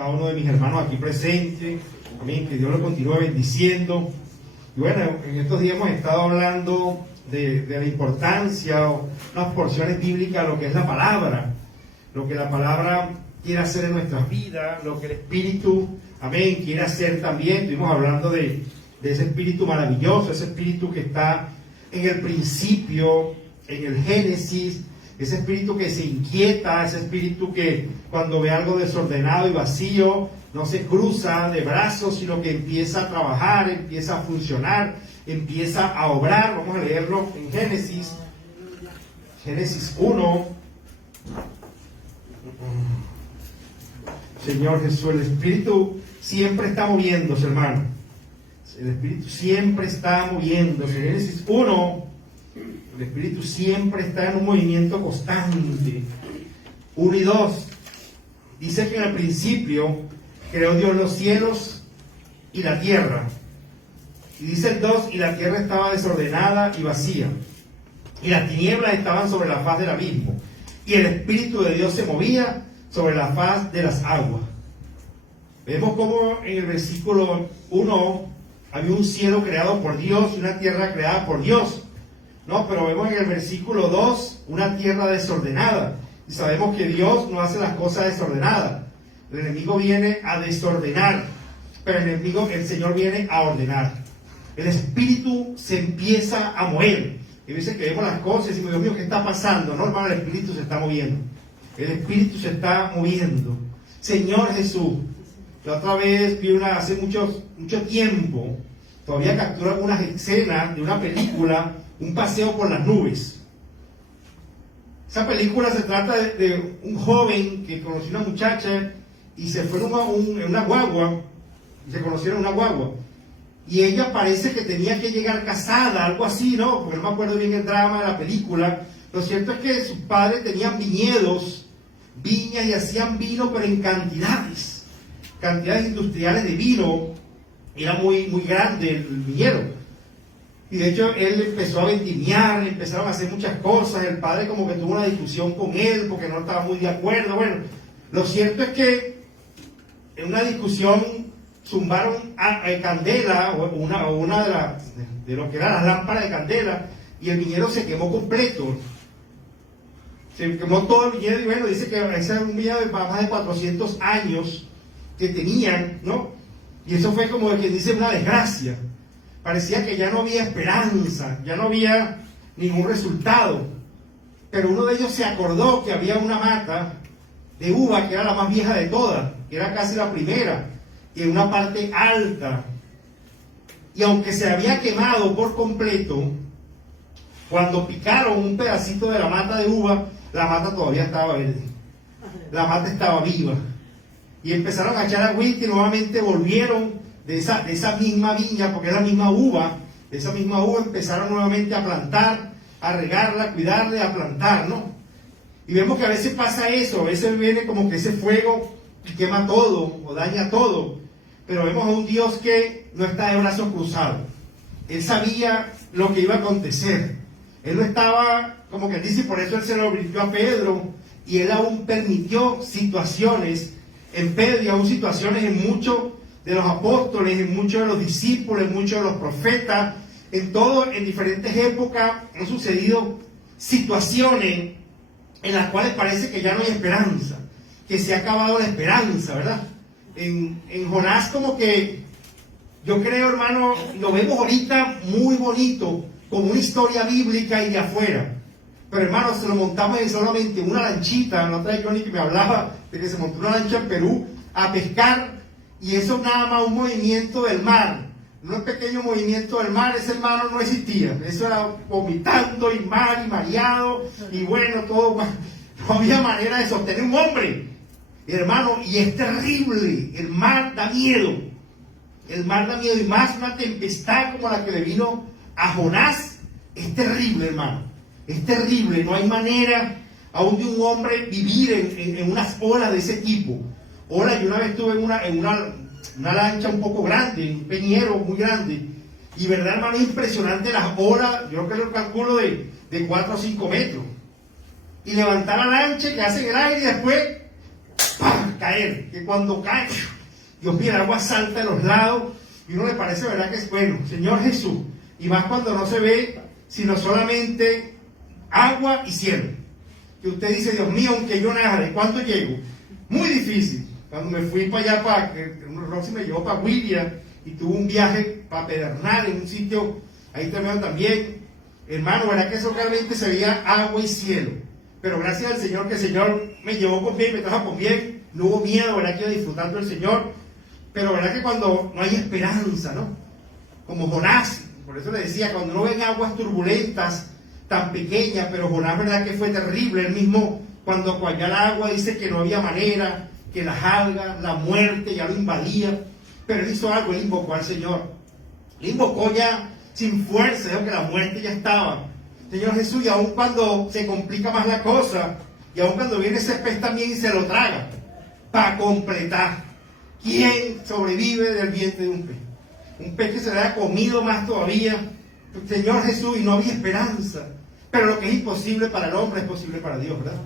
cada uno de mis hermanos aquí presentes. Amén, que Dios lo continúe bendiciendo. Y bueno, en estos días hemos estado hablando de la importancia o unas porciones bíblicas, lo que es la palabra, lo que la palabra quiere hacer en nuestras vidas, lo que el Espíritu, amén, quiere hacer también. Estuvimos hablando de ese Espíritu maravilloso, ese Espíritu que está en el principio, en el Génesis, ese Espíritu que se inquieta, ese Espíritu que cuando ve algo desordenado y vacío, no se cruza de brazos, sino que empieza a trabajar, empieza a funcionar, empieza a obrar. Vamos a leerlo en Génesis 1. Señor Jesús, el Espíritu siempre está moviéndose, hermano. El Espíritu siempre está moviéndose. Génesis 1, el Espíritu siempre está en un movimiento constante. 1 y 2. Dice que en el principio creó Dios los cielos y la tierra. Y dice el 2, y la tierra estaba desordenada y vacía, y las tinieblas estaban sobre la faz del abismo, y el Espíritu de Dios se movía sobre la faz de las aguas. Vemos como en el versículo 1 había un cielo creado por Dios y una tierra creada por Dios, ¿no? Pero vemos en el versículo 2 una tierra desordenada, y sabemos que Dios no hace las cosas desordenadas. El enemigo viene a desordenar, pero el Señor viene a ordenar. El Espíritu se empieza a mover. Y dice que vemos las cosas y decimos, Dios mío, ¿qué está pasando? No, hermano, el Espíritu se está moviendo. El Espíritu se está moviendo. Señor Jesús, la otra vez vi hace mucho tiempo, todavía captura algunas escenas de una película, Un paseo por las nubes. Esa película se trata de un joven que conoció una muchacha y se fue en una guagua, y se conocieron en una guagua. Y ella parece que tenía que llegar casada, algo así, ¿no? Porque no me acuerdo bien el drama de la película. Lo cierto es que sus padres tenían viñedos, viñas, y hacían vino, pero en cantidades industriales de vino. Era muy, muy grande el viñedo. Y de hecho él empezó a vendimiar, empezaron a hacer muchas cosas. El padre como que tuvo una discusión con él porque no estaba muy de acuerdo. Bueno, lo cierto es que en una discusión zumbaron candela, o una de lo que eran las lámparas de candela, y el viñedo se quemó completo. Se quemó todo el viñedo. Y bueno, dice que ese era un viñedo de más de 400 años que tenían, ¿no? Y eso fue como quien dice una desgracia. Parecía que ya no había esperanza, ya no había ningún resultado. Pero uno de ellos se acordó que había una mata de uva que era la más vieja de todas, que era casi la primera, y en una parte alta. Y aunque se había quemado por completo, cuando picaron un pedacito de la mata de uva, la mata todavía estaba verde. La mata estaba viva. Y empezaron a echar agüita y nuevamente volvieron de esa misma viña, porque es la misma uva. De esa misma uva empezaron nuevamente a plantar, a regarla, a cuidarla, a plantar, ¿no? Y vemos que a veces pasa eso, a veces viene como que ese fuego y quema todo o daña todo. Pero vemos a un Dios que no está de brazos cruzados. Él sabía lo que iba a acontecer. Él no estaba, como que dice, por eso él se lo advirtió a Pedro, y él aún permitió situaciones en Pedro, y aún situaciones en muchos de los apóstoles, en muchos de los discípulos, en muchos de los profetas, en diferentes épocas han sucedido situaciones en las cuales parece que ya no hay esperanza, que se ha acabado la esperanza, ¿verdad? En Jonás, como que yo creo, hermano, lo vemos ahorita muy bonito, como una historia bíblica y de afuera. Pero hermano, se lo montamos en solamente una lanchita. La otra vez Johnny que me hablaba de que se montó una lancha en Perú a pescar, y eso nada más un movimiento del mar, un pequeño movimiento del mar. Ese hermano no existía, eso era vomitando y mar y mareado, y bueno, todo, no había manera de sostener un hombre, hermano, y es terrible. El mar da miedo, y más una tempestad como la que le vino a Jonás. Es terrible, hermano, es terrible. No hay manera aún de un hombre vivir en unas olas de ese tipo. Yo una vez estuve en una lancha un poco grande, un peñero muy grande, y verdad, hermano, es impresionante las olas. Yo creo que lo calculo de 4 o 5 metros, y levantar la lancha que hace en el aire, y después ¡pam!, caer, que cuando cae, Dios mío, el agua salta de los lados y uno le parece, ¿verdad? Que es bueno, Señor Jesús, y más cuando no se ve sino solamente agua y cielo, que usted dice, Dios mío, aunque yo nade, ¿cuánto llego? Muy difícil. Cuando me fui para allá, Roxy me llevó para William y tuve un viaje para Pedernal, en un sitio, ahí también, hermano, ¿verdad? Que eso realmente se veía agua y cielo, pero gracias al Señor, que el Señor me llevó con bien, me trajo con bien, no hubo miedo, ¿verdad? Que iba disfrutando del Señor, pero ¿verdad? Que cuando no hay esperanza, ¿no? Como Jonás, por eso le decía, cuando no ven aguas turbulentas, tan pequeñas, pero Jonás, ¿verdad? Que fue terrible, él mismo, cuando acualló el agua, dice que no había manera, que las algas, la muerte ya lo invadía, pero él hizo algo, él invocó al Señor, le invocó ya sin fuerza, dijo que la muerte ya estaba, Señor Jesús, y aun cuando se complica más la cosa, y aun cuando viene ese pez también y se lo traga, para completar, ¿quién sobrevive del vientre de un pez? Un pez que se le haya comido más todavía, Señor Jesús, y no había esperanza, pero lo que es imposible para el hombre es posible para Dios, ¿verdad?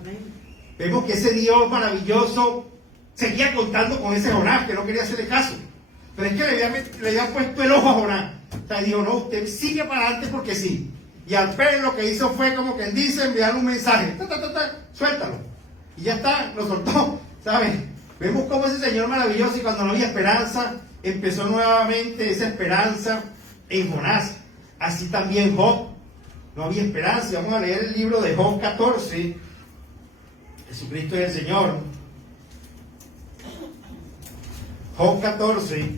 Vemos que ese Dios maravilloso seguía contando con ese Jonás, que no quería hacerle caso, pero es que le había puesto el ojo a Jonás, o sea, dijo, no, usted sigue para adelante porque sí, y al pez lo que hizo fue, como quien dice, enviar un mensaje, suéltalo, y ya está, lo soltó, ¿sabes? Vemos cómo ese Señor maravilloso, y cuando no había esperanza, empezó nuevamente esa esperanza en Jonás. Así también Job, no había esperanza. Vamos a leer el libro de Job 14, Jesucristo es el Señor. Job 14,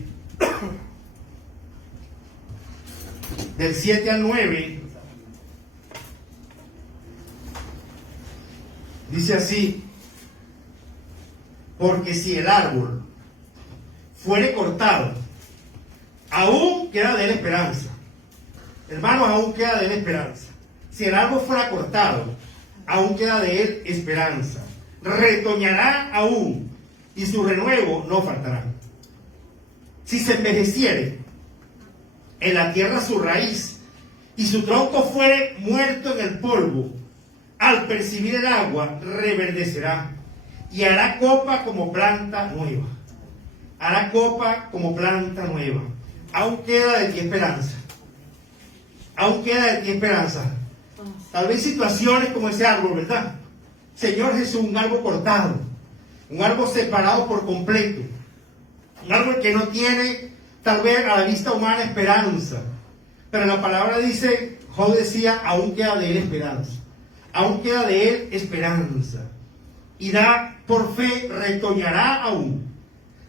del 7 al 9, dice así: porque si el árbol fuere cortado, aún queda de él esperanza. Hermanos, aún queda de él esperanza. Si el árbol fuera cortado, aún queda de él esperanza. Retoñará aún, y su renuevo no faltará. Si se envejeciere en la tierra su raíz, y su tronco fuere muerto en el polvo, al percibir el agua reverdecerá, y hará copa como planta nueva. Hará copa como planta nueva. Aún queda de ti esperanza. Aún queda de ti esperanza. Tal vez situaciones como ese árbol, ¿verdad? Señor Jesús, un árbol cortado, un árbol separado por completo, un árbol que no tiene, tal vez a la vista humana, esperanza. Pero la palabra dice, Job decía, aún queda de él esperanza. Aún queda de él esperanza. Y da por fe, retoñará aún.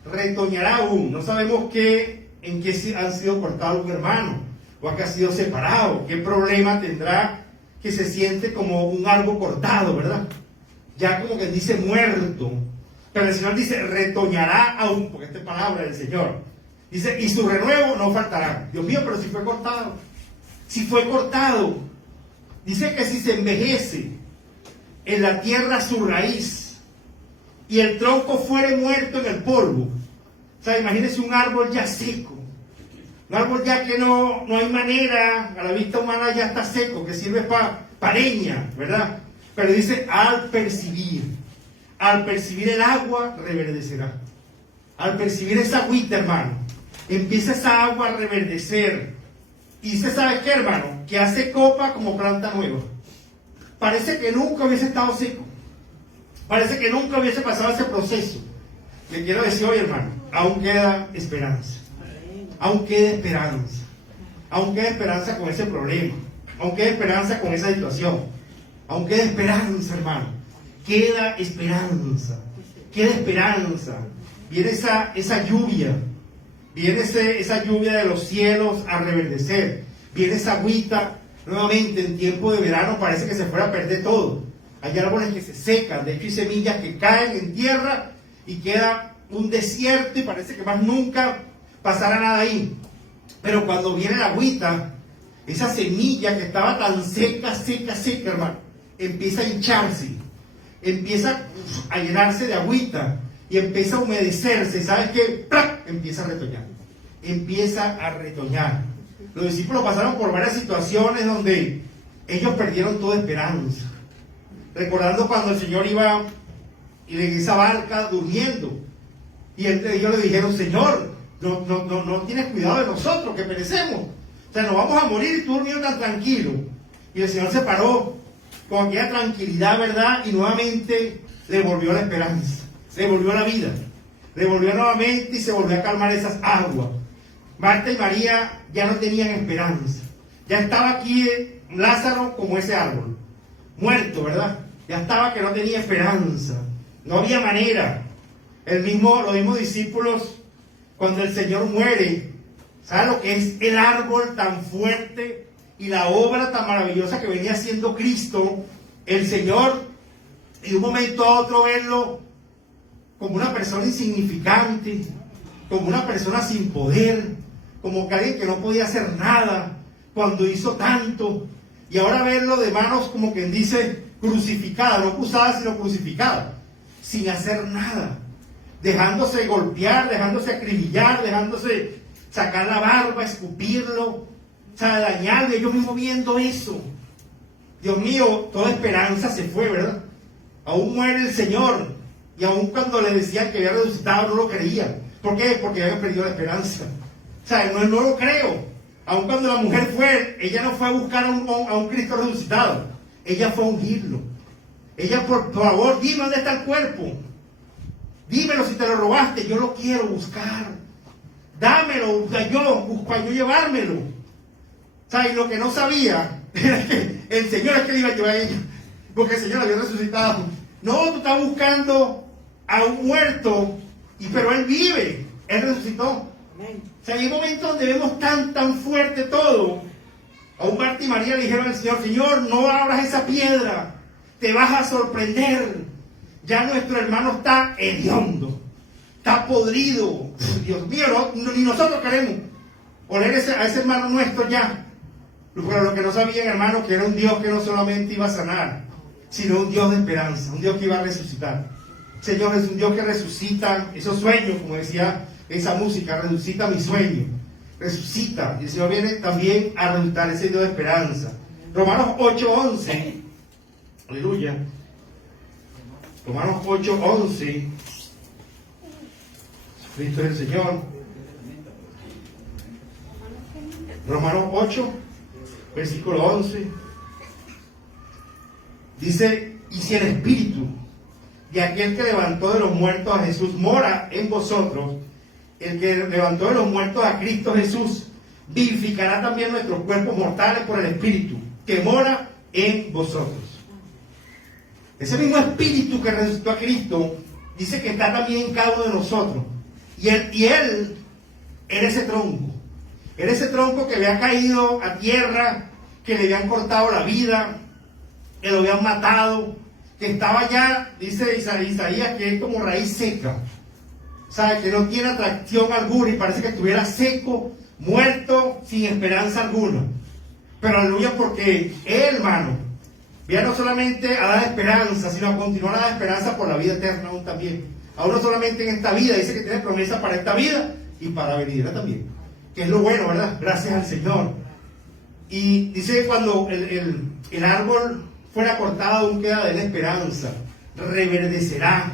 Retoñará aún. No sabemos en qué han sido cortados los hermanos, o a qué ha sido separado, qué problema tendrá, que se siente como un árbol cortado, ¿verdad? Ya como que dice muerto. Pero el Señor dice, retoñará aún, porque esta es palabra del Señor. Dice, y su renuevo no faltará. Dios mío, pero si fue cortado. Si fue cortado. Dice que si se envejece en la tierra su raíz, y el tronco fuere muerto en el polvo. O sea, imagínense un árbol ya seco. Un árbol ya que no hay manera, a la vista humana ya está seco, que sirve para leña, ¿verdad? Pero dice, al percibir el agua, reverdecerá. Al percibir esa agüita, hermano, empieza esa agua a reverdecer. Y dice, ¿sabe qué, hermano? Que hace copa como planta nueva. Parece que nunca hubiese estado seco. Parece que nunca hubiese pasado ese proceso. Le quiero decir hoy, hermano, aún queda esperanza. Aún queda esperanza. Aún queda esperanza con ese problema. Aún queda esperanza con esa situación. Aún queda esperanza, hermano. Queda esperanza. Queda esperanza. Viene esa lluvia. Viene esa lluvia de los cielos a reverdecer. Viene esa agüita. Nuevamente, en tiempo de verano parece que se fuera a perder todo. Hay árboles que se secan. De hecho, hay semillas que caen en tierra y queda un desierto y parece que más nunca pasará nada ahí. Pero cuando viene la agüita, esa semilla que estaba tan seca, hermano, empieza a hincharse, empieza a llenarse de agüita y empieza a humedecerse. ¿Sabes qué? ¡Plac! Empieza a retoñar. Empieza a retoñar. Los discípulos pasaron por varias situaciones donde ellos perdieron toda esperanza. Recordando cuando el Señor iba en esa barca durmiendo. Y ellos le dijeron, Señor, no tienes cuidado de nosotros, que perecemos. O sea, nos vamos a morir y tú durmiendo tan tranquilo. Y el Señor se paró con aquella tranquilidad, ¿verdad? Y nuevamente le volvió la esperanza, le volvió la vida, le volvió nuevamente y se volvió a calmar esas aguas. Marta y María ya no tenían esperanza. Ya estaba aquí Lázaro como ese árbol, muerto, ¿verdad? Ya estaba que no tenía esperanza, no había manera. Los mismos discípulos, cuando el Señor muere, ¿saben lo que es el árbol tan fuerte y la obra tan maravillosa que venía haciendo Cristo? El Señor, y de un momento a otro verlo como una persona insignificante, como una persona sin poder, como que alguien que no podía hacer nada cuando hizo tanto, y ahora verlo de manos como quien dice crucificada, no acusada sino crucificada, sin hacer nada, dejándose golpear, dejándose acribillar, dejándose sacar la barba, escupirlo, o sea, dañarle, ellos mismos viendo eso. Dios mío, toda esperanza se fue, ¿verdad? Aún muere el Señor, y aún cuando le decían que había resucitado no lo creían. ¿Por qué? Porque habían perdido la esperanza. O sea, no lo creo. Aun cuando la mujer fue, ella no fue a buscar a un Cristo resucitado. Ella fue a ungirlo. Ella, por favor, dime dónde está el cuerpo. Dímelo si te lo robaste. Yo lo quiero buscar. Dámelo, para yo llevármelo. O sea, y lo que no sabía era que el Señor es que le iba a llevar a ella. Porque el Señor había resucitado. No, tú estás buscando a un muerto, pero Él vive. Él resucitó. O sea, hay momentos donde vemos tan fuerte todo. A un Marta y María le dijeron al Señor, Señor, no abras esa piedra, te vas a sorprender. Ya nuestro hermano está hediondo, está podrido. Dios mío, ni nosotros queremos oler a ese hermano nuestro ya. Pero lo que no sabían, hermano, que era un Dios que no solamente iba a sanar, sino un Dios de esperanza, un Dios que iba a resucitar. Señor, es un Dios que resucita esos sueños, como decía esa música, resucita mi sueño, resucita, y el Señor viene también a resucitar ese Dios de esperanza. Romanos 8:11, aleluya, Romanos 8:11, Cristo es el Señor. Romanos 8, versículo 11, dice, y si el Espíritu de aquel que levantó de los muertos a Jesús mora en vosotros, el que levantó de los muertos a Cristo Jesús vivificará también nuestros cuerpos mortales por el Espíritu que mora en vosotros. Ese mismo Espíritu que resucitó a Cristo dice que está también en cada uno de nosotros, y él era ese tronco. Era ese tronco que había caído a tierra, que le habían cortado la vida, que lo habían matado, que estaba ya, dice Isaías, que es como raíz seca. O sea, que no tiene atracción alguna y parece que estuviera seco, muerto, sin esperanza alguna. Pero aleluya, porque él, hermano, viene no solamente a dar esperanza, sino a continuar a dar esperanza por la vida eterna aún también. Aún no solamente en esta vida, dice que tiene promesa para esta vida y para la venidera también. Que es lo bueno, ¿verdad? Gracias al Señor. Y dice que cuando el árbol fuera cortado, aún queda de la esperanza, reverdecerá,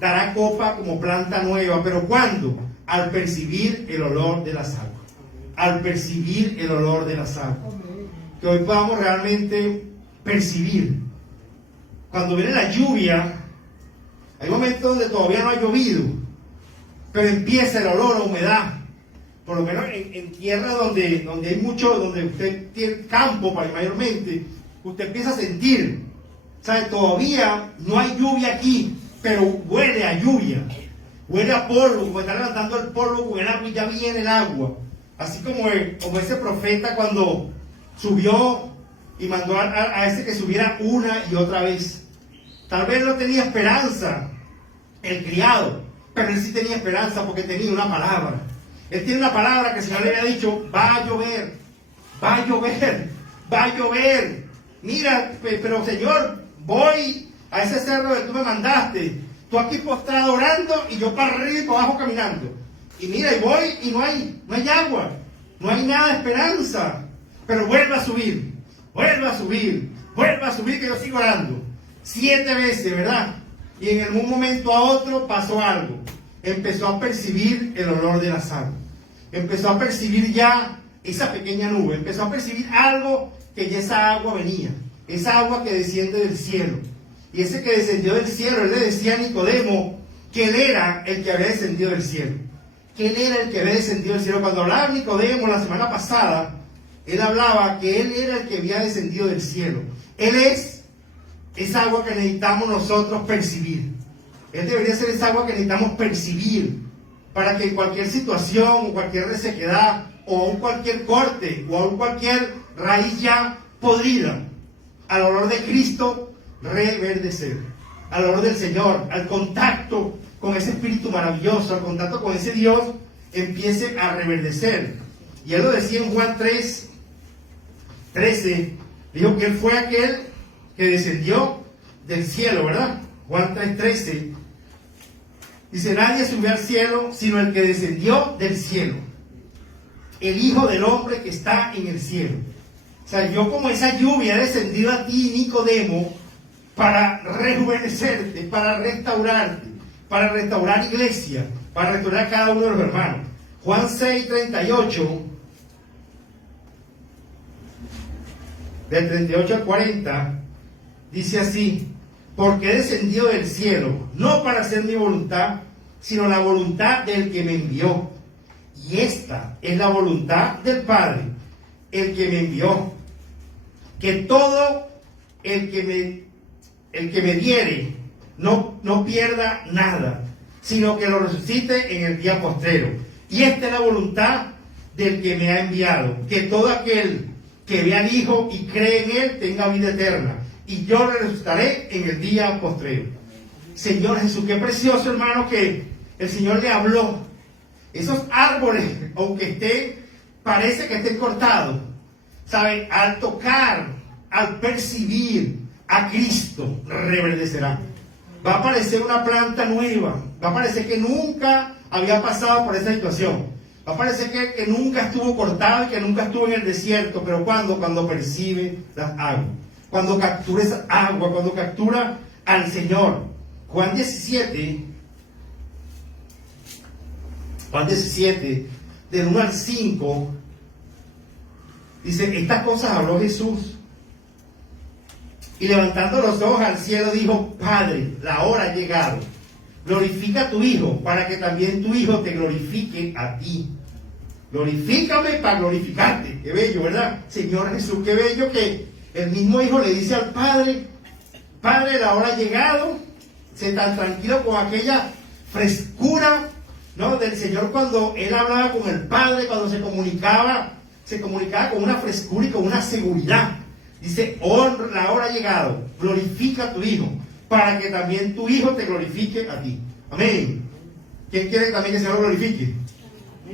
dará copa como planta nueva. ¿Pero cuándo? Al percibir el olor de las aguas. Al percibir el olor de las aguas. Que hoy podamos realmente percibir. Cuando viene la lluvia, hay momentos donde todavía no ha llovido, pero empieza el olor a humedad. Por lo menos en tierra donde hay mucho, donde usted tiene campo mayormente, usted empieza a sentir, ¿sabe? Todavía no hay lluvia aquí, pero huele a lluvia, huele a polvo, como está levantando el polvo con el agua y ya viene el agua. Así como ese profeta cuando subió y mandó a ese que subiera una y otra vez. Tal vez no tenía esperanza el criado, pero él sí tenía esperanza porque tenía una palabra. Él tiene una palabra que el Señor le había dicho, va a llover, va a llover, va a llover. Mira, pero Señor, voy a ese cerro que tú me mandaste. Tú aquí postrado orando y yo para arriba y para abajo caminando. Y mira, y voy y no hay agua, no hay nada de esperanza. Pero vuelve a subir, vuelve a subir, vuelve a subir, que yo sigo orando. 7 veces, ¿verdad? Y en un momento a otro pasó algo. Empezó a percibir el olor de la sal. Empezó a percibir ya esa pequeña nube. Empezó a percibir algo que ya esa agua venía. Esa agua que desciende del cielo. Y ese que descendió del cielo, él le decía a Nicodemo que él era el que había descendido del cielo. Que él era el que había descendido del cielo. Cuando hablaba Nicodemo la semana pasada, él hablaba que él era el que había descendido del cielo. Él es esa agua que necesitamos nosotros percibir. Él debería ser esa agua que necesitamos percibir para que en cualquier situación, o cualquier resequedad, o aún cualquier corte, o aún cualquier raíz ya podrida, al olor de Cristo reverdecer, al olor del Señor, al contacto con ese Espíritu maravilloso, al contacto con ese Dios, empiece a reverdecer. Y él lo decía en Juan 3:13, dijo que él fue aquel que descendió del cielo, ¿verdad? Juan 3:13 dice: nadie subió al cielo sino el que descendió del cielo, el Hijo del Hombre que está en el cielo. O sea, yo como esa lluvia he descendido a ti, Nicodemo, para rejuvenecerte, para restaurarte, para restaurar iglesia, para restaurar a cada uno de los hermanos. Juan 6:38, del 38 al 40, dice así: porque he descendido del cielo, no para hacer mi voluntad, sino la voluntad del que me envió. Y esta es la voluntad del Padre, el que me envió, que todo el que me diere no pierda nada, sino que lo resucite en el día postrero. Y esta es la voluntad del que me ha enviado, que todo aquel que vea al Hijo y cree en Él tenga vida eterna, y yo le resucitaré en el día postrero. Señor Jesús, qué precioso, hermano, que el Señor le habló. Esos árboles, aunque parece que estén cortados, ¿sabe? Al tocar, al percibir a Cristo, reverdecerá. Va a aparecer una planta nueva, va a parecer que nunca había pasado por esa situación. Va a parecer que nunca estuvo cortado y que nunca estuvo en el desierto. Pero cuando percibe las aguas, cuando captura esa agua, cuando captura al Señor. Juan 17, del 1 al 5, dice: estas cosas habló Jesús, y levantando los ojos al cielo dijo: Padre, la hora ha llegado, glorifica a tu Hijo, para que también tu Hijo te glorifique a ti. Glorifícame para glorificarte. Qué bello, ¿verdad? Señor Jesús, qué bello que el mismo Hijo le dice al Padre: Padre, la hora ha llegado. Se tan tranquilo con aquella frescura, ¿no?, del Señor cuando Él hablaba con el Padre, cuando se comunicaba con una frescura y con una seguridad. Dice: la hora ha llegado, glorifica a tu Hijo, para que también tu Hijo te glorifique a ti. Amén. ¿Quién quiere también que el Señor lo glorifique?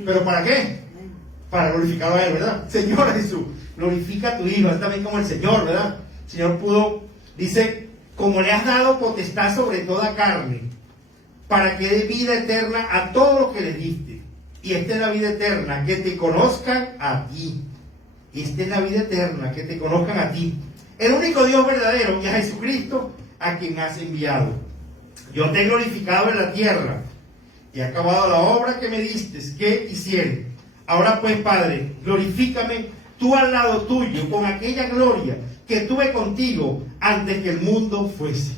¿Pero para qué? Para glorificarlo a Él, ¿verdad? Señor Jesús, glorifica a tu Hijo. Es también como el Señor, ¿verdad? El Señor dice: como le has dado potestad sobre toda carne, para que dé vida eterna a todos los que le diste. Y esta es la vida eterna, que te conozcan a ti. Y esta es la vida eterna, que te conozcan a ti, el único Dios verdadero, y a Jesucristo, a quien has enviado. Yo te he glorificado en la tierra, y he acabado la obra que me diste que hiciere. Ahora pues, Padre, glorifícame tú al lado tuyo, con aquella gloria que tuve contigo antes que el mundo fuese.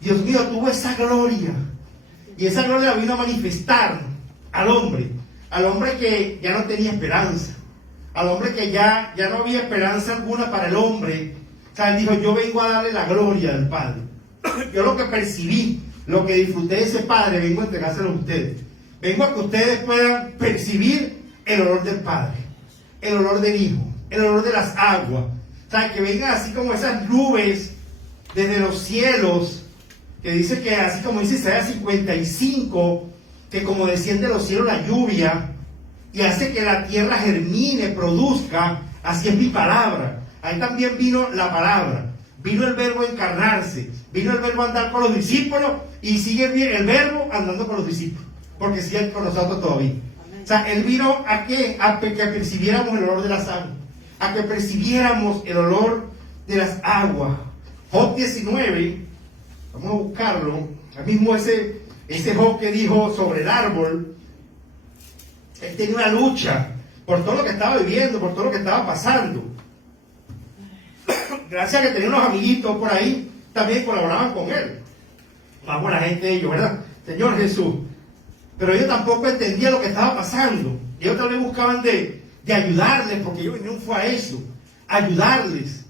Dios mío, tuvo esa gloria, y esa gloria vino a manifestar al hombre que ya no tenía esperanza, al hombre que ya no había esperanza alguna para el hombre. O sea, él dijo: yo vengo a darle la gloria del Padre. Yo lo que percibí, lo que disfruté de ese Padre, vengo a entregárselo a ustedes. Vengo a que ustedes puedan percibir el olor del Padre, el olor del Hijo, el olor de las aguas. O sea, que vengan así como esas nubes desde los cielos, que dice que así como dice Isaías 55, que como desciende de los cielos la lluvia y hace que la tierra germine, produzca, así es mi palabra. Ahí también vino la palabra, vino el verbo encarnarse, vino el verbo andar con los discípulos, y sigue el verbo andando con los discípulos, porque sigue con nosotros todavía. O sea, él vino ¿a qué? A que percibiéramos el olor de las aguas, a que percibiéramos el olor de las aguas. Job 19, Vamos a buscarlo. El mismo ese Job que dijo sobre el árbol, él tenía una lucha por todo lo que estaba viviendo, por todo lo que estaba pasando. Gracias a que tenía unos amiguitos por ahí, también colaboraban con él. Más buena gente ellos, ¿verdad? Señor Jesús. Pero ellos tampoco entendían lo que estaba pasando. Ellos tal vez buscaban de ayudarles, porque ellos vinieron fue a eso, ayudarles.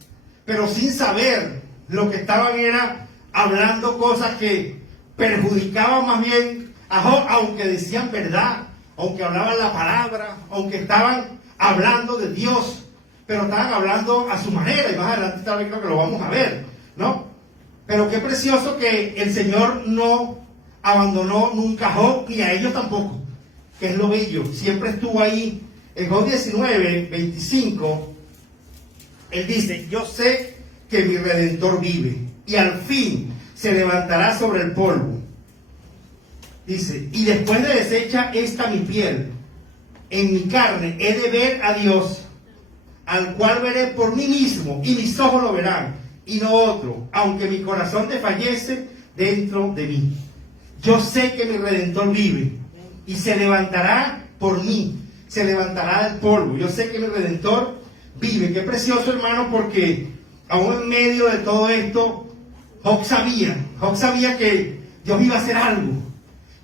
Pero sin saber, lo que estaban era hablando cosas que perjudicaban más bien a Job, aunque decían verdad, aunque hablaban la palabra, aunque estaban hablando de Dios, pero estaban hablando a su manera, y más adelante tal vez creo que lo vamos a ver, ¿no? Pero qué precioso que el Señor no abandonó nunca a Job, ni a ellos tampoco, que es lo bello, siempre estuvo ahí. En Job 19, 25, él dice, yo sé que mi Redentor vive, y al fin se levantará sobre el polvo. Dice, y después de deshecha esta mi piel, en mi carne he de ver a Dios, al cual veré por mí mismo, y mis ojos lo verán, y no otro, aunque mi corazón desfallece dentro de mí. Yo sé que mi Redentor vive, y se levantará por mí, se levantará del polvo. Yo sé que mi Redentor vive. Qué precioso, hermano, porque aún en medio de todo esto, Job sabía que Dios iba a hacer algo,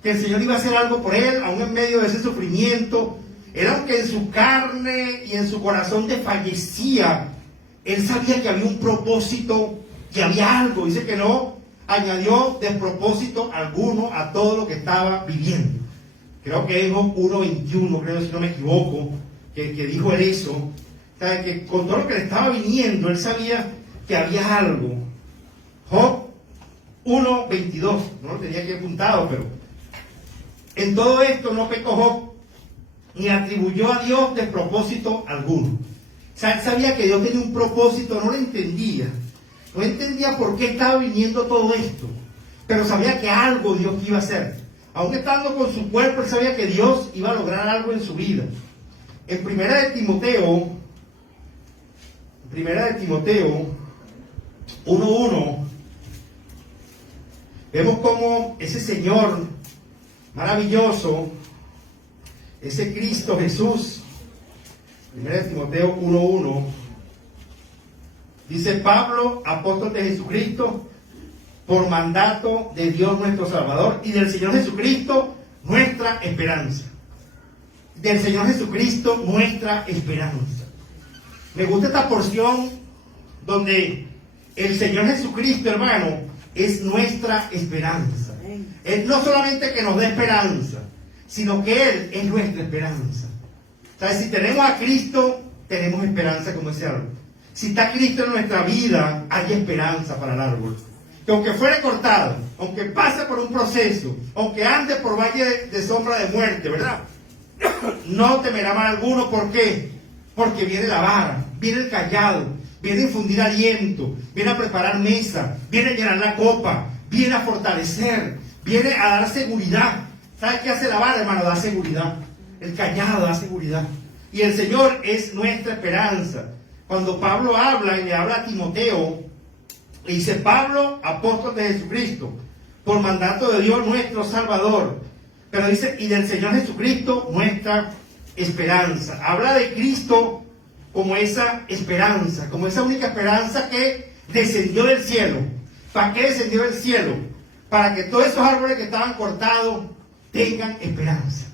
que el Señor iba a hacer algo por él, aún en medio de ese sufrimiento. Él, aunque en su carne y en su corazón desfallecía, él sabía que había un propósito, que había algo. Dice que no añadió despropósito alguno a todo lo que estaba viviendo. Creo que es Job 1:21, creo, si no me equivoco, que dijo él eso. O sea, que con todo lo que le estaba viniendo, él sabía que había algo. Job 1:22, no lo tenía aquí apuntado, pero en todo esto no pecó Job, ni atribuyó a Dios despropósito alguno. O sea, él sabía que Dios tenía un propósito, no lo entendía. No entendía por qué estaba viniendo todo esto, pero sabía que algo Dios iba a hacer. Aún estando con su cuerpo, él sabía que Dios iba a lograr algo en su vida. En Primera de Timoteo 1:1, vemos cómo ese Señor maravilloso, ese Cristo Jesús, 1 Timoteo 1:1, dice Pablo, apóstol de Jesucristo, por mandato de Dios nuestro Salvador y del Señor Jesucristo, nuestra esperanza. Del Señor Jesucristo, nuestra esperanza. Me gusta esta porción donde el Señor Jesucristo, hermano, es nuestra esperanza. Él no solamente que nos dé esperanza, sino que Él es nuestra esperanza. O sea, si tenemos a Cristo, tenemos esperanza como ese árbol. Si está Cristo en nuestra vida, hay esperanza para el árbol. Que aunque fuere cortado, aunque pase por un proceso, aunque ande por valle de sombra de muerte, ¿verdad? No temerá mal alguno. ¿Por qué? Porque viene la vara, viene el cayado, viene a infundir aliento, viene a preparar mesa, viene a llenar la copa, viene a fortalecer, viene a dar seguridad. ¿Sabes qué hace la vara, hermano? Da seguridad. El cayado da seguridad. Y el Señor es nuestra esperanza. Cuando Pablo habla y le habla a Timoteo, le dice, Pablo, apóstol de Jesucristo, por mandato de Dios nuestro Salvador. Pero dice, y del Señor Jesucristo, nuestra esperanza. Habla de Cristo como esa esperanza, como esa única esperanza que descendió del cielo. ¿Para qué descendió del cielo? Para que todos esos árboles que estaban cortados tengan esperanza.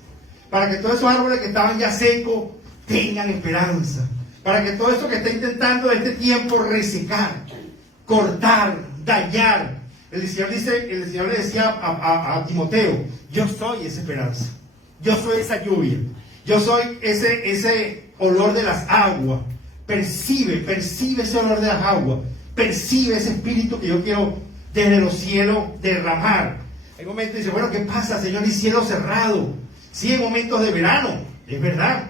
Para que todos esos árboles que estaban ya secos tengan esperanza. Para que todo eso que está intentando de este tiempo resecar, cortar, dañar. El Señor le decía a Timoteo, yo soy esa esperanza. Yo soy esa lluvia. Yo soy ese olor de las aguas. Percibe ese olor de las aguas. Percibe ese espíritu que yo quiero desde los cielos derramar. Hay momentos que dice, bueno, ¿qué pasa, Señor? Y cielo cerrado. Sí, hay momentos de verano, es verdad.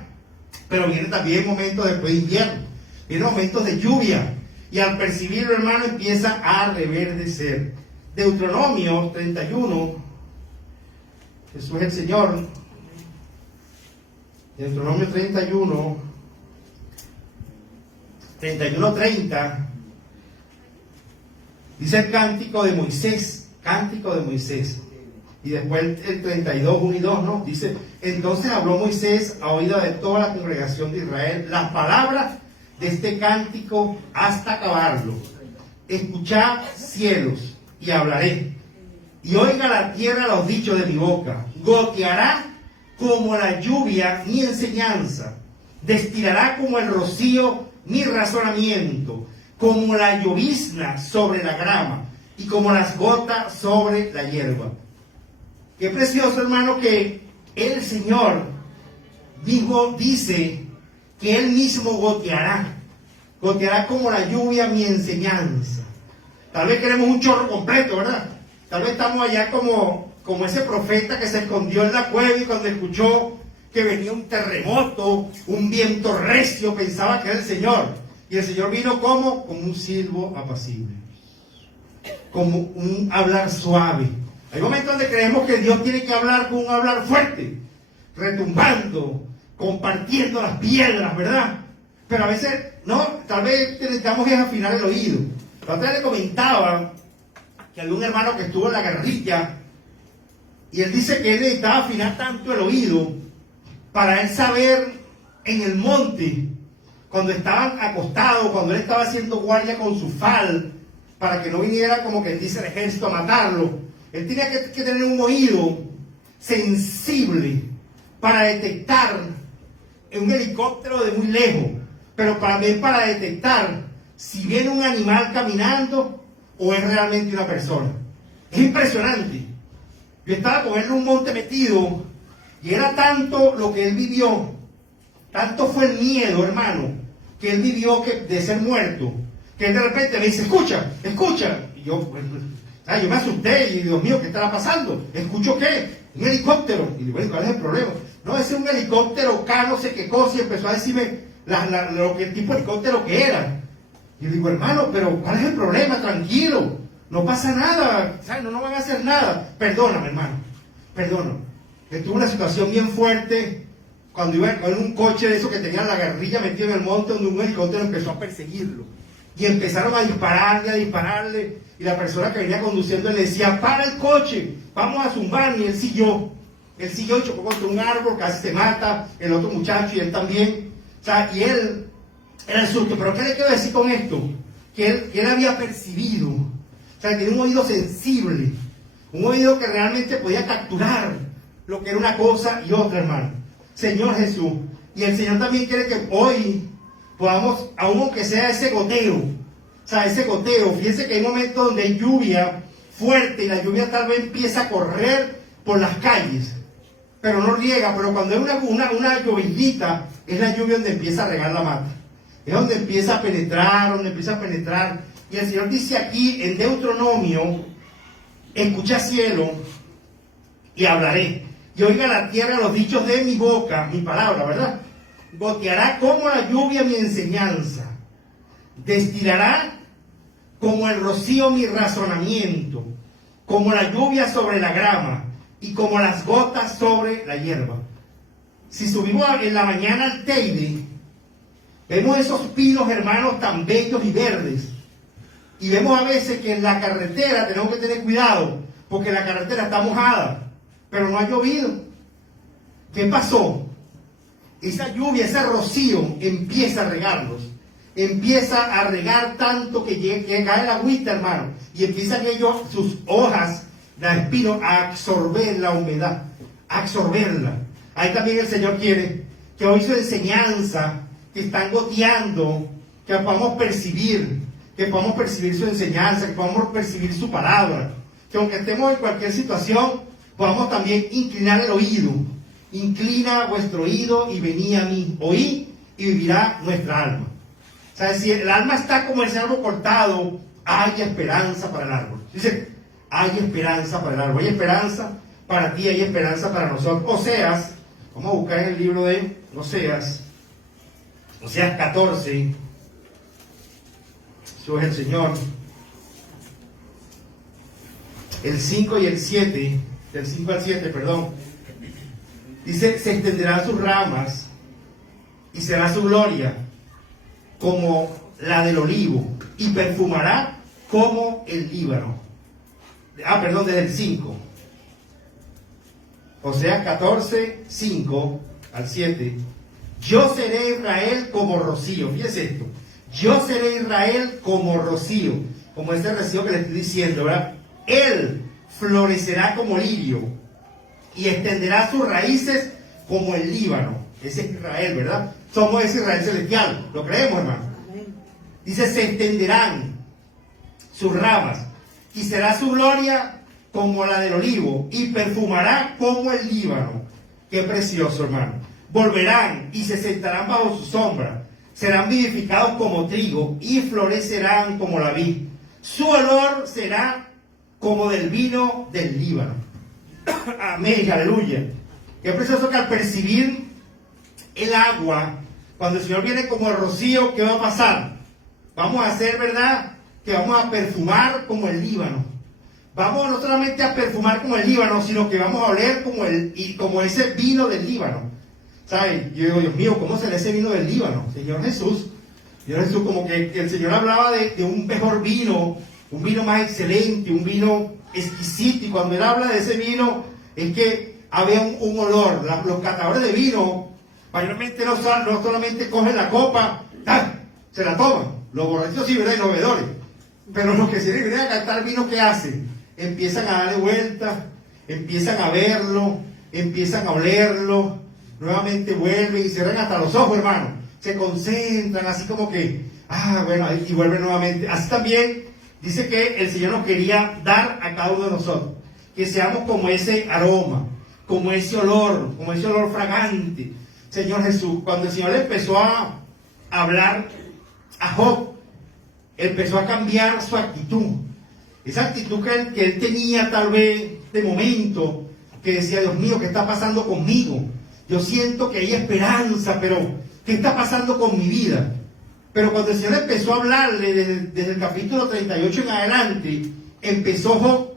Pero vienen también momentos después de invierno. Vienen momentos de lluvia. Y al percibirlo, hermano, empieza a reverdecer. Deuteronomio 31. Jesús es el Señor. Deuteronomio 31. 31:30. Dice el cántico de Moisés. Cántico de Moisés. Y después el 32, 1 y 2, ¿no? Dice, entonces habló Moisés a oído de toda la congregación de Israel las palabras de este cántico hasta acabarlo. Escuchad, cielos, y hablaré. Y oiga la tierra los dichos de mi boca. Goteará como la lluvia mi enseñanza. Destilará como el rocío mi razonamiento. Como la llovizna sobre la grama. Y como las gotas sobre la hierba. Qué precioso, hermano, que el Señor dice que Él mismo goteará. Goteará como la lluvia mi enseñanza. Tal vez queremos un chorro completo, ¿verdad? Tal vez estamos allá como ese profeta que se escondió en la cueva y cuando escuchó que venía un terremoto, un viento recio, pensaba que era el Señor. Y el Señor vino como un silbo apacible. Como un hablar suave. Hay momentos donde creemos que Dios tiene que hablar con un hablar fuerte, retumbando, compartiendo las piedras, ¿verdad? Pero a veces, no, tal vez necesitamos es afinar el oído. La otra vez le comentaba que había un hermano que estuvo en la guerrilla y él dice que él necesitaba afinar tanto el oído para él saber en el monte, cuando estaban acostados, cuando él estaba haciendo guardia con su fal, para que no viniera como que dice el ejército a matarlo. Él tenía que tener un oído sensible para detectar en un helicóptero de muy lejos, pero también para detectar si viene un animal caminando o es realmente una persona. Es impresionante. Yo estaba con él en un monte metido y era tanto lo que él vivió, tanto fue el miedo, hermano, que él vivió de ser muerto, que él de repente me dice, escucha. Y yo, yo me asusté y Dios mío, ¿qué estará pasando? ¿Escucho qué? Un helicóptero. Y digo, ¿cuál es el problema? No, ese es un helicóptero K, no sé qué cosa, y empezó a decirme el tipo de helicóptero que era. Y yo digo, hermano, pero ¿cuál es el problema? Tranquilo, no pasa nada, ¿sabes? No van a hacer nada. Perdóname, hermano, perdóname. Tuve una situación bien fuerte cuando iba en un coche de esos que tenían la guerrilla metido en el monte, donde un helicóptero empezó a perseguirlo. Y empezaron a dispararle, y la persona que venía conduciendo le decía, para el coche, vamos a zumbar, y él siguió y chocó contra un árbol, casi se mata, el otro muchacho y él también, o sea, y él era el susto. Pero ¿qué le quiero decir con esto? Que él había percibido, o sea, tenía un oído sensible, un oído que realmente podía capturar lo que era una cosa y otra, hermano. Señor Jesús, y el Señor también quiere que hoy podamos, aunque sea ese goteo, o sea, ese goteo. Fíjense que hay momentos donde hay lluvia fuerte y la lluvia tal vez empieza a correr por las calles, pero no riega. Pero cuando hay una llovidita, es la lluvia donde empieza a regar la mata, es donde empieza a penetrar. Y el Señor dice aquí en Deuteronomio, escucha cielo y hablaré, y oiga la tierra los dichos de mi boca, mi palabra, ¿verdad? Goteará como la lluvia mi enseñanza, destilará como el rocío mi razonamiento, como la lluvia sobre la grama y como las gotas sobre la hierba. Si subimos en la mañana al Teide, vemos esos pinos, hermanos, tan bellos y verdes, y vemos a veces que en la carretera tenemos que tener cuidado, porque la carretera está mojada, pero no ha llovido. ¿Qué pasó? Esa lluvia, ese rocío empieza a regarlos, empieza a regar tanto que cae la agüita, hermano, y empiezan ellos, sus hojas, los espinos, a absorber la humedad, a absorberla. Ahí también el Señor quiere que hoy su enseñanza, que están goteando, que podamos percibir su enseñanza, que podamos percibir su palabra, que aunque estemos en cualquier situación, podamos también inclinar el oído. Inclina vuestro oído y venid a mí, oí y vivirá nuestra alma. O sea, si el alma está como ese árbol cortado, hay esperanza para el árbol. Dice, hay esperanza para el árbol, hay esperanza para ti, hay esperanza para nosotros. Oseas, vamos a buscar en el libro de Oseas 14, eso es el Señor, el 5 y el 7, del 5 al 7, perdón. Dice, se extenderán sus ramas y será su gloria como la del olivo y perfumará como el Líbano. desde el 5. Oseas 14, 5 al 7. Yo seré Israel como rocío. Fíjese esto. Yo seré Israel como rocío. Como ese rocío que le estoy diciendo, ¿verdad? Él florecerá como lirio y extenderá sus raíces como el Líbano. Ese es Israel, ¿verdad? Somos ese Israel celestial. ¿Lo creemos, hermano? Dice, se extenderán sus ramas y será su gloria como la del olivo y perfumará como el Líbano. Qué precioso, hermano. Volverán y se sentarán bajo su sombra. Serán vivificados como trigo y florecerán como la vid. Su olor será como del vino del Líbano. Amén, aleluya. Qué precioso que al percibir el agua, cuando el Señor viene como el rocío, ¿qué va a pasar? Vamos a hacer, ¿verdad? Que vamos a perfumar como el Líbano. Vamos no solamente a perfumar como el Líbano, sino que vamos a oler como ese vino del Líbano. ¿Saben? Yo digo, Dios mío, ¿cómo será ese vino del Líbano? Señor Jesús, como que el Señor hablaba de un mejor vino, un vino más excelente, un vino exquisito. Y cuando Él habla de ese vino, es que había un olor. Los catadores de vino, mayormente no solamente cogen la copa, se la toman. Los borrachos sí, ¿verdad? Y los bebedores. Pero los que se vienen a cantar vino, ¿qué hacen? Empiezan a darle vueltas, empiezan a verlo, empiezan a olerlo, nuevamente vuelven y cierran hasta los ojos, hermano. Se concentran así como que, bueno, y vuelven nuevamente. Así también dice que el Señor nos quería dar a cada uno de nosotros, que seamos como ese aroma, como ese olor fragante. Señor Jesús, cuando el Señor le empezó a hablar a Job, empezó a cambiar su actitud. Esa actitud que él tenía tal vez de momento, que decía, Dios mío, ¿qué está pasando conmigo? Yo siento que hay esperanza, pero ¿qué está pasando con mi vida? Pero cuando el Señor empezó a hablarle desde el capítulo 38 en adelante, empezó Job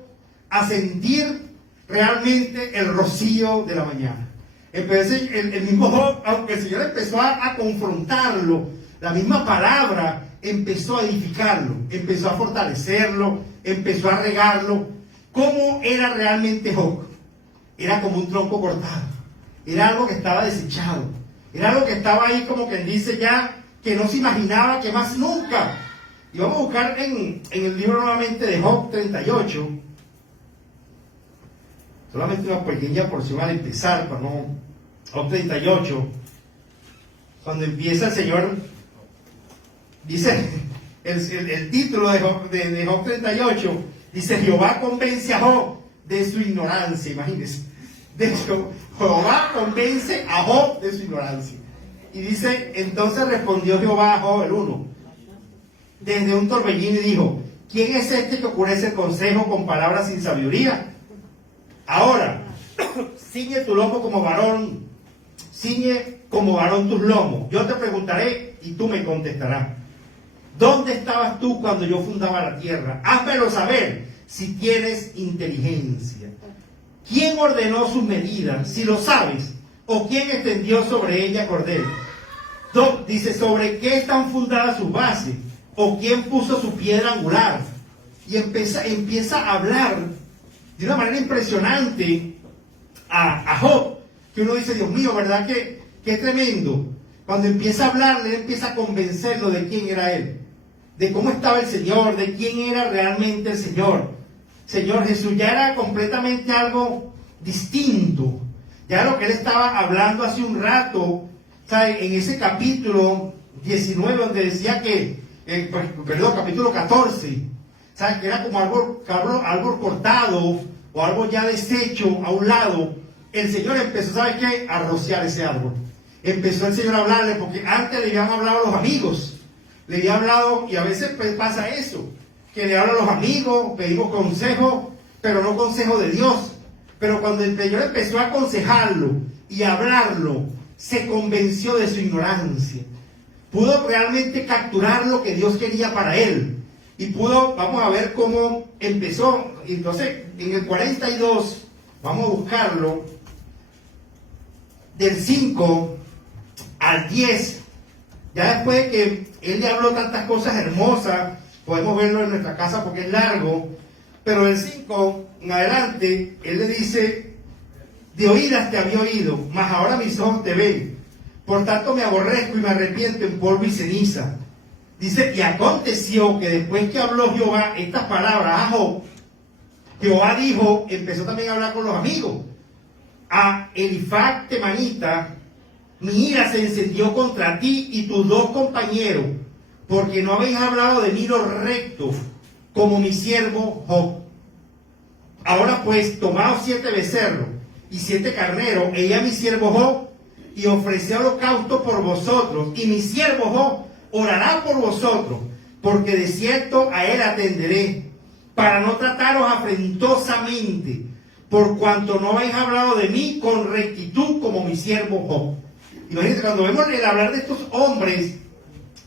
a sentir realmente el rocío de la mañana. Entonces, el mismo Job, aunque el Señor empezó a confrontarlo, la misma palabra empezó a edificarlo, empezó a fortalecerlo, empezó a regarlo. ¿Cómo era realmente Job? Era como un tronco cortado, era algo que estaba desechado, era algo que estaba ahí como quien dice ya, que no se imaginaba que más nunca. Y vamos a buscar en el libro nuevamente de Job 38, solamente una pequeña porción al empezar, para no. Job 38, cuando empieza el Señor, dice el título de Job 38, dice, Jehová convence a Job de su ignorancia. Imagínense, Jehová convence a Job de su ignorancia. Y dice, entonces respondió Jehová a Job, el 1, desde un torbellino, y dijo, ¿quién es este que ocurre el consejo con palabras sin sabiduría? Ahora, ciñe tu lomo como varón, ciñe como varón tus lomos. Yo te preguntaré y tú me contestarás. ¿Dónde estabas tú cuando yo fundaba la tierra? Házmelo saber si tienes inteligencia. ¿Quién ordenó sus medidas, si lo sabes? ¿O quién extendió sobre ella cordel? Dice, ¿sobre qué están fundadas sus bases? ¿O quién puso su piedra angular? Y empieza a hablar de una manera impresionante a Job, que uno dice, Dios mío, ¿verdad que es tremendo? Cuando empieza a hablarle, empieza a convencerlo de quién era él, de cómo estaba el Señor, de quién era realmente el Señor. Señor Jesús ya era completamente algo distinto. Ya lo que él estaba hablando hace un rato, ¿sabe? En ese capítulo 19, donde decía que, capítulo 14, ¿sabe? Que era como algo cortado o algo ya deshecho a un lado. El Señor empezó, ¿sabe qué? A rociar ese árbol. Empezó el Señor a hablarle, porque antes le habían hablado a los amigos. Le había hablado, y a veces pues pasa eso, que le hablan a los amigos, pedimos consejo, pero no consejo de Dios. Pero cuando el Señor empezó a aconsejarlo y a hablarlo, se convenció de su ignorancia. Pudo realmente capturar lo que Dios quería para él. Y vamos a ver cómo empezó. Entonces, en el 42, vamos a buscarlo, del 5 al 10, ya después de que él le habló tantas cosas hermosas, podemos verlo en nuestra casa porque es largo, Pero el 5 en adelante, él le dice, de oídas te había oído, mas ahora mis ojos te ven. Por tanto me aborrezco y me arrepiento en polvo y ceniza. Dice, y aconteció que después que habló Jehová estas palabras a Job, Jehová dijo, empezó también a hablar con los amigos. A Elifaz temanita, mi ira se encendió contra ti y tus dos compañeros, porque no habéis hablado de mí lo recto, como mi siervo Job. Ahora pues, tomaos 7 becerros y 7 carneros, e a mi siervo Job, y ofreced holocausto por vosotros, y mi siervo Job orará por vosotros, porque de cierto a él atenderé, para no trataros afrentosamente, por cuanto no habéis hablado de mí con rectitud como mi siervo Job. Imagínense, cuando vemos el hablar de estos hombres,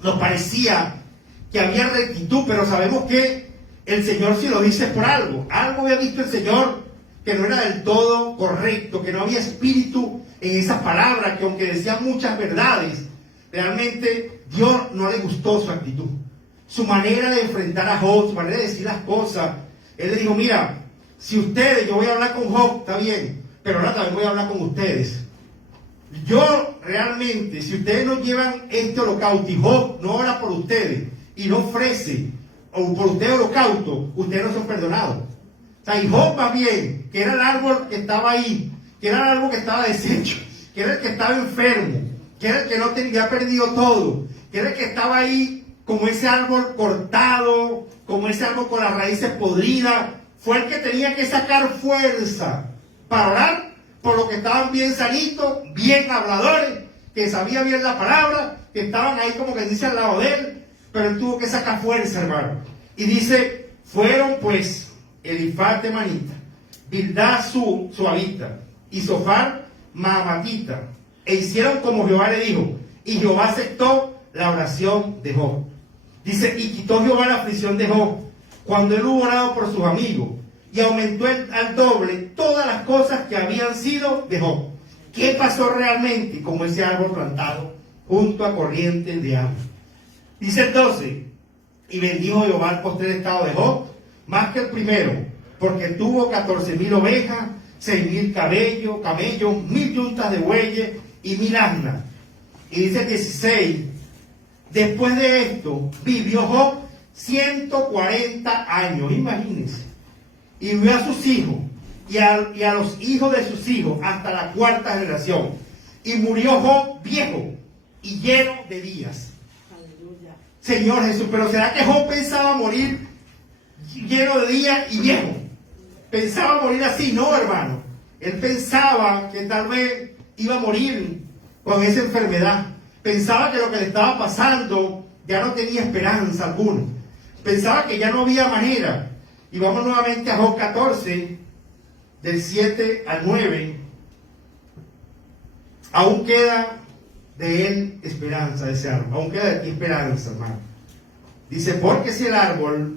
nos parecía que había rectitud, pero sabemos que el Señor sí lo dice por algo. Algo había visto el Señor que no era del todo correcto, que no había espíritu en esas palabras, que aunque decían muchas verdades, realmente Dios no le gustó su actitud, su manera de enfrentar a Job, su manera de decir las cosas. Él le dijo, mira, si ustedes, yo voy a hablar con Job, está bien, pero ahora también voy a hablar con ustedes. Yo realmente, si ustedes no llevan este holocausto y Job no ora por ustedes y no ofrece o por ustedes holocausto, ustedes no son perdonados. O sea, y Job más bien, que era el árbol que estaba ahí, que era el árbol que estaba deshecho, que era el que estaba enfermo, que era el que no tenía perdido todo, que era el que estaba ahí como ese árbol cortado, como ese árbol con las raíces podridas, fue el que tenía que sacar fuerza para orar por lo que estaban bien sanitos, bien habladores, que sabían bien la palabra, que estaban ahí como que dice al lado de él, pero él tuvo que sacar fuerza, hermano. Y dice, fueron pues Elifaz temanita, Bildad suavita, y Sofar maamatita, e hicieron como Jehová le dijo, y Jehová aceptó la oración de Job. Dice, y quitó Jehová la aflicción de Job, cuando él hubo orado por sus amigos, y aumentó al doble todas las cosas que habían sido de Job. ¿Qué pasó realmente? Como ese árbol plantado junto a corrientes de agua. Dice el 12, y bendijo Jehová el postrer estado de Job, más que el primero, porque tuvo 14,000 ovejas, 6,000 camellos, 1,000 yuntas de bueyes y 1,000 asnas. Y dice el 16, después de esto vivió Job 140 años, imagínense, y vio a sus hijos y a los hijos de sus hijos hasta la 4ª generación, y murió Job viejo y lleno de días. Aleluya. Señor Jesús, pero ¿será que Job pensaba morir lleno de días y viejo? ¿Pensaba morir así? No, hermano. Él pensaba que tal vez iba a morir con esa enfermedad. Pensaba que lo que le estaba pasando ya no tenía esperanza alguna. Pensaba que ya no había manera. Y vamos nuevamente a Job 14, del 7 al 9. Aún queda de él esperanza, de ese árbol. Aún queda de ti esperanza, hermano. Dice, porque si el árbol,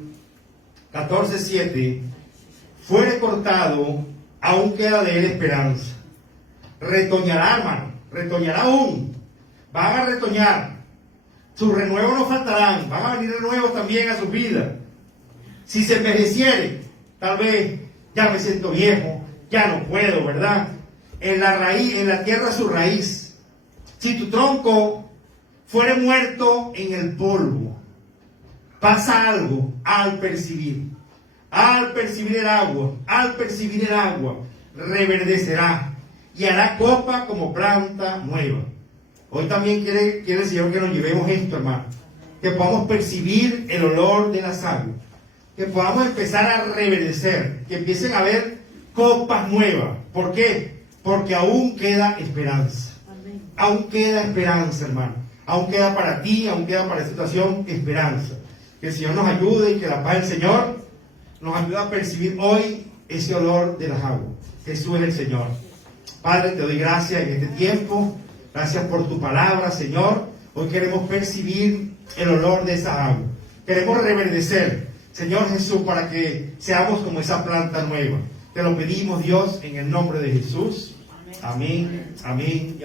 14:7, fuere cortado, aún queda de él esperanza. Retoñará, hermano, retoñará aún. Van a retoñar. Sus renuevos no faltarán. Van a venir renuevos también a sus vidas. Si se envejeciere, tal vez ya me siento viejo, ya no puedo, ¿verdad? En la raíz, en la tierra su raíz. Si tu tronco fuere muerto en el polvo, pasa algo al percibir el agua, reverdecerá y hará copa como planta nueva. Hoy también quiere el Señor que nos llevemos esto, hermano, que podamos percibir el olor de las aguas, que podamos empezar a reverdecer, que empiecen a haber copas nuevas. ¿Por qué? Porque aún queda esperanza. Amén. Aún queda esperanza, hermano. Aún queda para ti, aún queda para esta situación esperanza. Que el Señor nos ayude y que la paz del Señor nos ayude a percibir hoy ese olor de las aguas. Jesús es el Señor. Padre, te doy gracias en este tiempo. Gracias por tu palabra, Señor. Hoy queremos percibir el olor de esa agua. Queremos reverdecer, Señor Jesús, para que seamos como esa planta nueva. Te lo pedimos, Dios, en el nombre de Jesús. Amén. Amén.